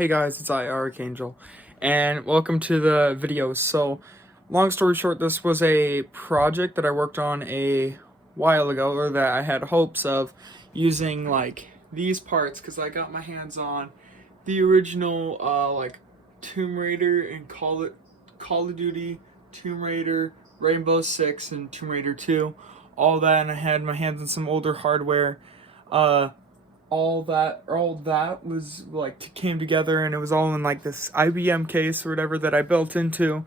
Hey guys, it's Archangel, and welcome to the video. So, long story short, this was a project that I worked on a while ago, or that I had hopes of using like these parts, because I got my hands on the original Tomb Raider and Call of Duty, Tomb Raider, Rainbow Six, and Tomb Raider 2, all that, and I had my hands on some older hardware. Uh, all that was like came together, and it was all in like this IBM case or whatever that I built into.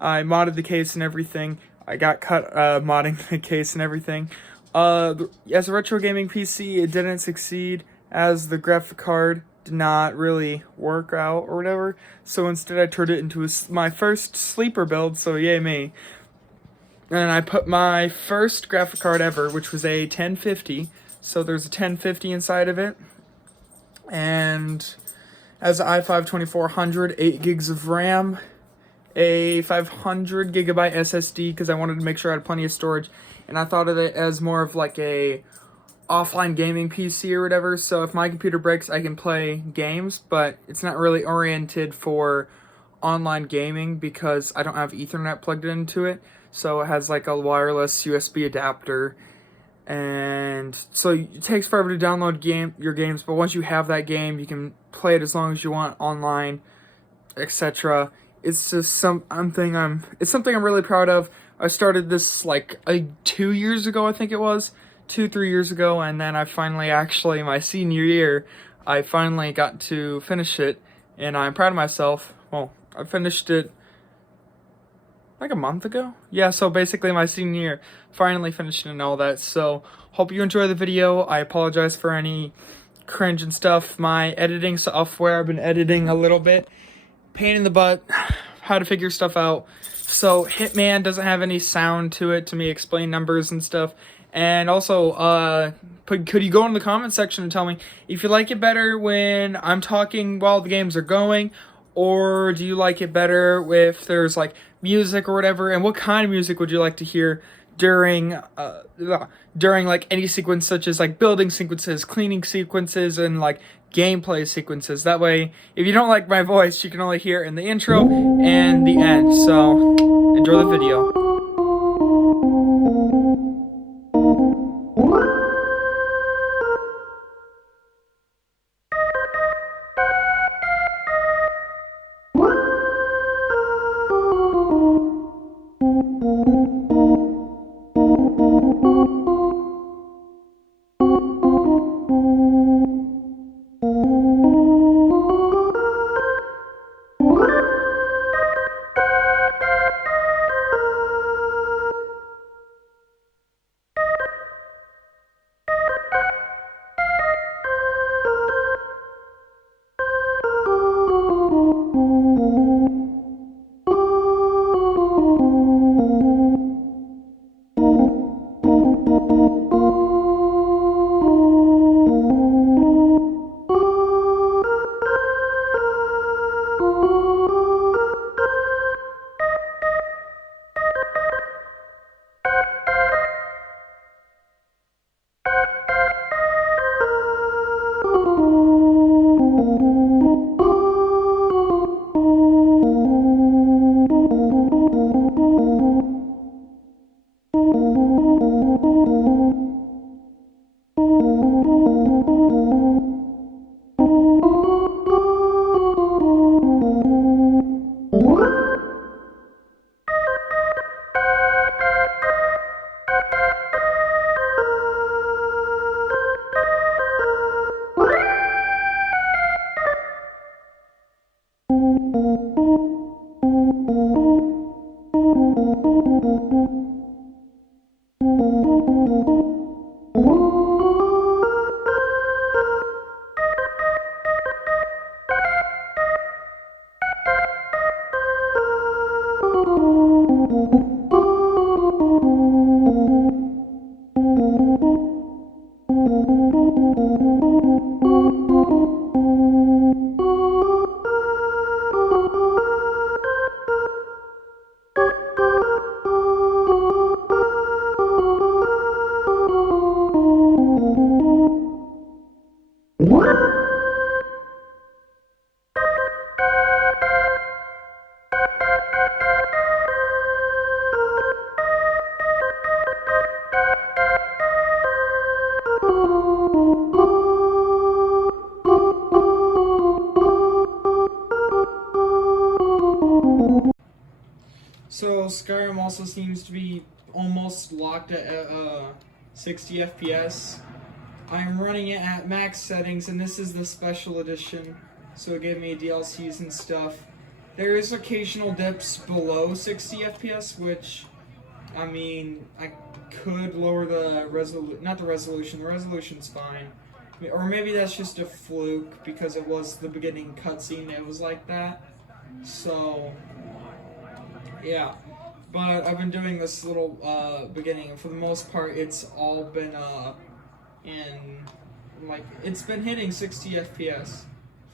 I modded the case and everything. I got cut modding the case and everything. As a retro gaming PC, it didn't succeed, as the graphic card did not really work out or whatever. So instead, I turned it into my first sleeper build. So yay me! And I put my first graphic card ever, which was a 1050. So there's a 1050 inside of it, and has an i5-2400, 8 gigs of RAM, a 500 gigabyte SSD, because I wanted to make sure I had plenty of storage, and I thought of it as more of like a offline gaming PC or whatever. So if my computer breaks, I can play games, but it's not really oriented for online gaming because I don't have Ethernet plugged into it. So it has like a wireless USB adapter, and so it takes forever to download your games, but once you have that game, you can play it as long as you want online, etc. It's just something I'm really proud of. I started this like 2 years ago, I think it was 3 years ago, and then I finally, actually my senior year, I finally got to finish it, and I'm proud of myself. Well, I finished it like a month ago. Yeah, so basically my senior year, finally finished it and all that. So hope you enjoy the video. I apologize for any cringe and stuff. My editing software, I've been editing a little bit. Pain in the butt, how to figure stuff out. So Hitman doesn't have any sound to it to me explain numbers and stuff. And also, could you go in the comment section and tell me if you like it better when I'm talking while the games are going, or do you like it better if there's like music or whatever? And what kind of music would you like to hear during like any sequence, such as like building sequences, cleaning sequences, and like gameplay sequences? That way, if you don't like my voice, you can only hear it in the intro and the end. So enjoy the video. So Skyrim also seems to be almost locked at 60 FPS. I'm running it at max settings, and this is the special edition, so it gave me DLCs and stuff. There is occasional dips below 60 FPS, which, I mean, I could lower the resolution. The resolution's fine. Or maybe that's just a fluke, because it was the beginning cutscene, it was like that. So, yeah. But I've been doing this little beginning, and for the most part, it's all been it's been hitting 60 FPS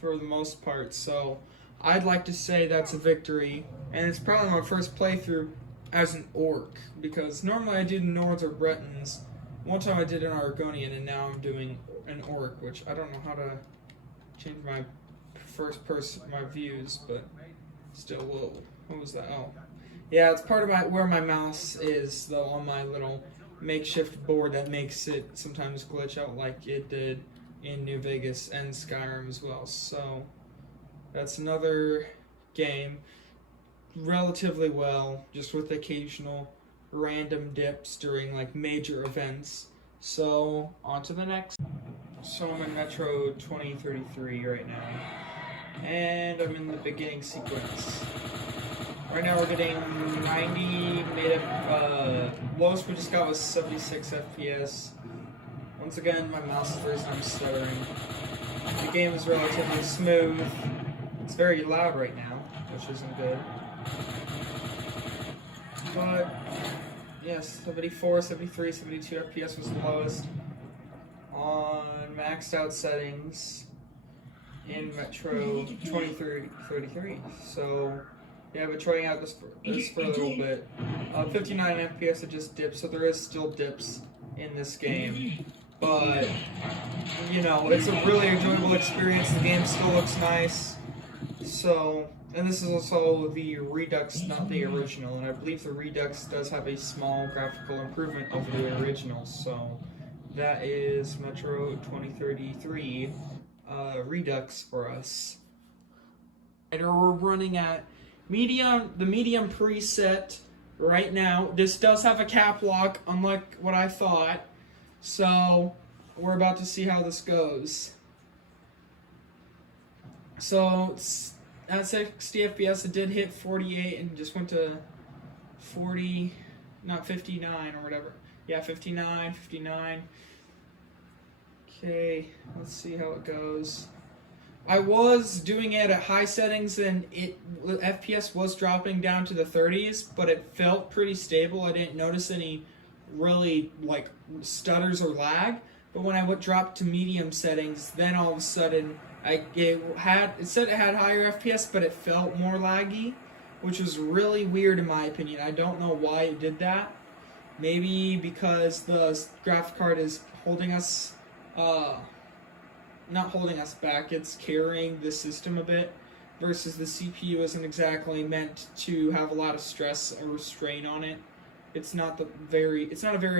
for the most part. So I'd like to say that's a victory, and it's probably my first playthrough as an orc, because normally I do Nords or Bretons. One time I did an Argonian, and now I'm doing an orc, which I don't know how to change my my views, but still, whoa, what was that? Oh. Yeah, it's part of where my mouse is, though, on my little makeshift board that makes it sometimes glitch out like it did in New Vegas and Skyrim as well. So that's another game, relatively well, just with occasional random dips during like major events. So on to the next. So I'm in Metro 2033 right now, and I'm in the beginning sequence. Right now we're getting 90 made up, lowest we just got was 76 FPS. Once again, my mouse is very stuttering. The game is relatively smooth. It's very loud right now, which isn't good. But, yes, 74, 73, 72 FPS was the lowest on maxed out settings in Metro 2033. So, yeah, I've been trying out this for a little bit. 59 FPS, it just dips, so there is still dips in this game. But, you know, it's a really enjoyable experience. The game still looks nice. So, and this is also the Redux, not the original. And I believe the Redux does have a small graphical improvement over the original. So, that is Metro 2033 Redux for us. And we're running at the medium preset right now. This does have a cap lock, unlike what I thought. So we're about to see how this goes. So it's at 60 FPS, it did hit 48 and just went to 40, not 59 or whatever. Yeah, 59. Okay, let's see how it goes. I was doing it at high settings, and FPS was dropping down to the 30s, but it felt pretty stable. I didn't notice any really like stutters or lag. But when I dropped to medium settings, then all of a sudden it said it had higher FPS, but it felt more laggy, which was really weird in my opinion. I don't know why it did that. Maybe because the graphic card is holding us. Not holding us back, it's carrying the system a bit, versus the CPU isn't exactly meant to have a lot of stress or strain on it. It's not a very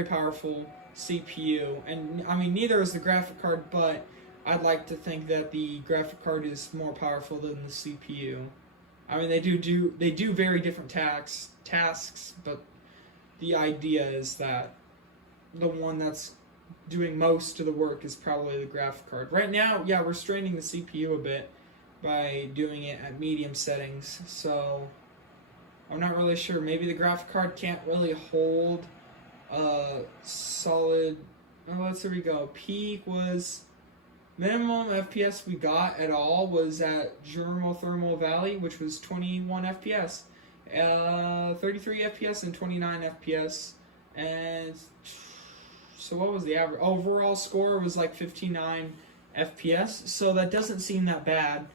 powerful CPU, and I mean neither is the graphic card, but I'd like to think that the graphic card is more powerful than the CPU. I mean they do very different tasks, but the idea is that the one that's doing most of the work is probably the graphic card. Right now, yeah, we're straining the CPU a bit by doing it at medium settings, so I'm not really sure. Maybe the graphic card can't really hold solid. Oh, there we go. Peak was minimum FPS we got at all was at Germothermal Valley, which was 21 FPS, 33 FPS, and 29 FPS, and so what was the average? Overall score was like 59 FPS, so that doesn't seem that bad.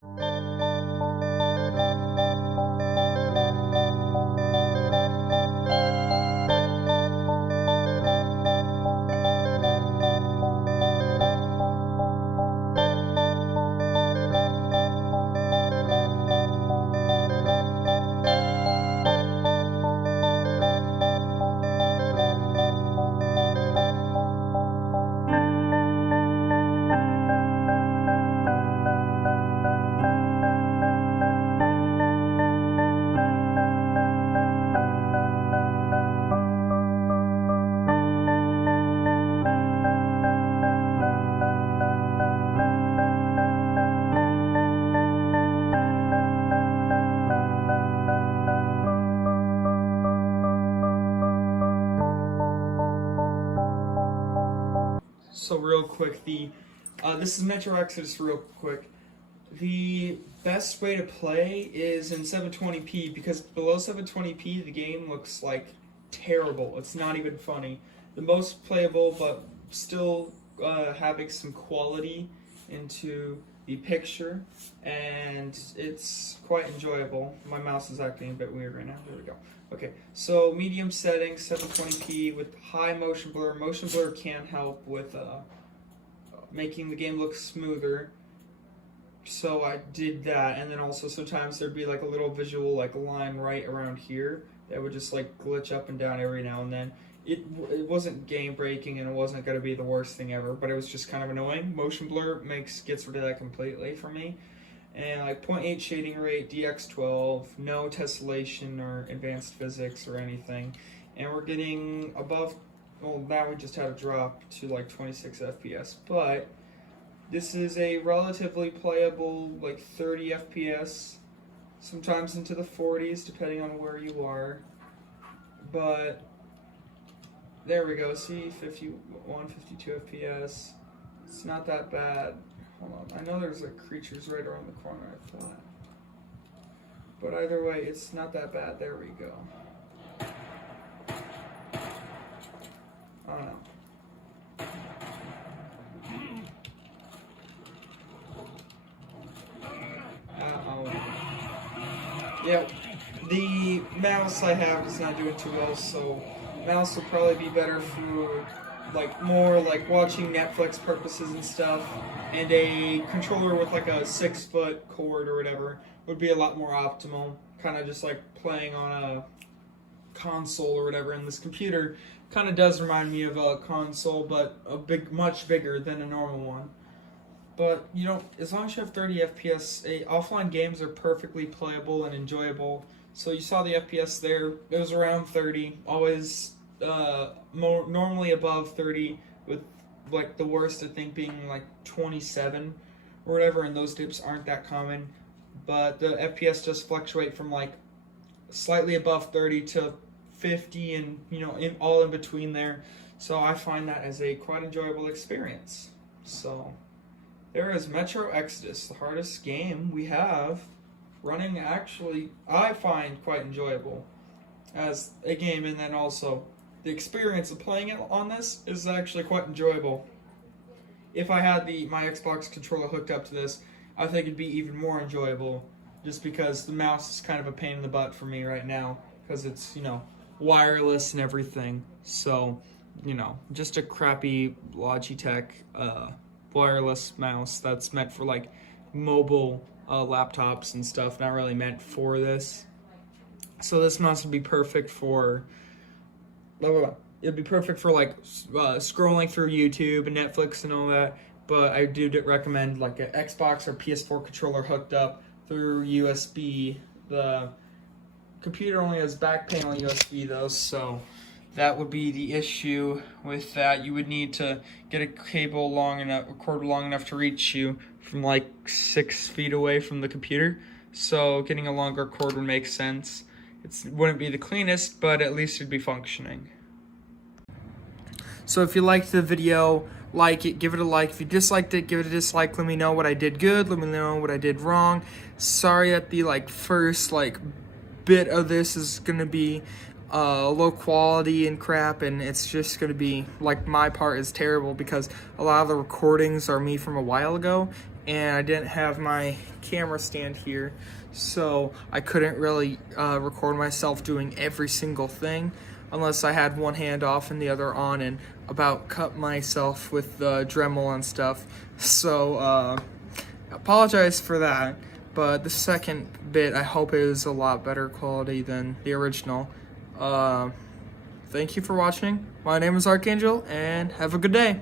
So real quick, this is Metro Exodus real quick. The best way to play is in 720p because below 720p the game looks like terrible. It's not even funny. The most playable but still having some quality into the picture, and it's quite enjoyable. My mouse is acting a bit weird right now. There we go. Okay, so medium settings, 720p with high motion blur. Motion blur can help with making the game look smoother. So I did that, and then also sometimes there'd be like a little visual like line right around here that would just like glitch up and down every now and then. It wasn't game breaking and it wasn't going to be the worst thing ever, but it was just kind of annoying. Motion blur gets rid of that completely for me. And like 0.8 shading rate, DX12, no tessellation or advanced physics or anything. And we're getting above, well now we just had a drop to like 26 FPS, but this is a relatively playable like 30 FPS, sometimes into the 40s depending on where you are. But there we go, see, 51, 52 FPS. It's not that bad. Hold on, I know there's like creatures right around the corner, I thought. But either way, it's not that bad. There we go. I don't know. Yeah, the mouse I have is not doing too well, so mouse will probably be better for like more like watching Netflix purposes and stuff, and a controller with like a 6-foot cord or whatever would be a lot more optimal, kind of just like playing on a console or whatever. And this computer kind of does remind me of a console, but much bigger than a normal one. But you know, as long as you have 30 FPS, offline games are perfectly playable and enjoyable. So you saw the FPS there; it was around 30, always normally above 30, with like the worst I think being like 27 or whatever, and those dips aren't that common. But the FPS does fluctuate from like slightly above 30 to 50, and you know, all in between there. So I find that as a quite enjoyable experience. So there is Metro Exodus, the hardest game we have running. Actually, I find quite enjoyable as a game, and then also the experience of playing it on this is actually quite enjoyable. If I had my Xbox controller hooked up to this, I think it'd be even more enjoyable, just because the mouse is kind of a pain in the butt for me right now, because it's, you know, wireless and everything. So, you know, just a crappy Logitech wireless mouse that's meant for like mobile laptops and stuff, not really meant for this. So this mouse would be perfect for it'd be perfect for like scrolling through YouTube and Netflix and all that. But I do recommend like an Xbox or PS4 controller hooked up through USB. The computer only has back panel USB though, so that would be the issue with that. You would need to get a cable a cord long enough to reach you from like 6 feet away from the computer. So getting a longer cord would make sense. It wouldn't be the cleanest, but at least it'd be functioning. So if you liked the video, like it, give it a like. If you disliked it, give it a dislike. Let me know what I did good. Let me know what I did wrong. Sorry that the first bit of this is gonna be low quality and crap, and it's just gonna be my part is terrible because a lot of the recordings are me from a while ago, and I didn't have my camera stand here, so I couldn't really record myself doing every single thing unless I had one hand off and the other on, and about cut myself with the Dremel and stuff. So apologize for that, but the second bit I hope is a lot better quality than the original. Thank you for watching. My name is Archangel, and have a good day.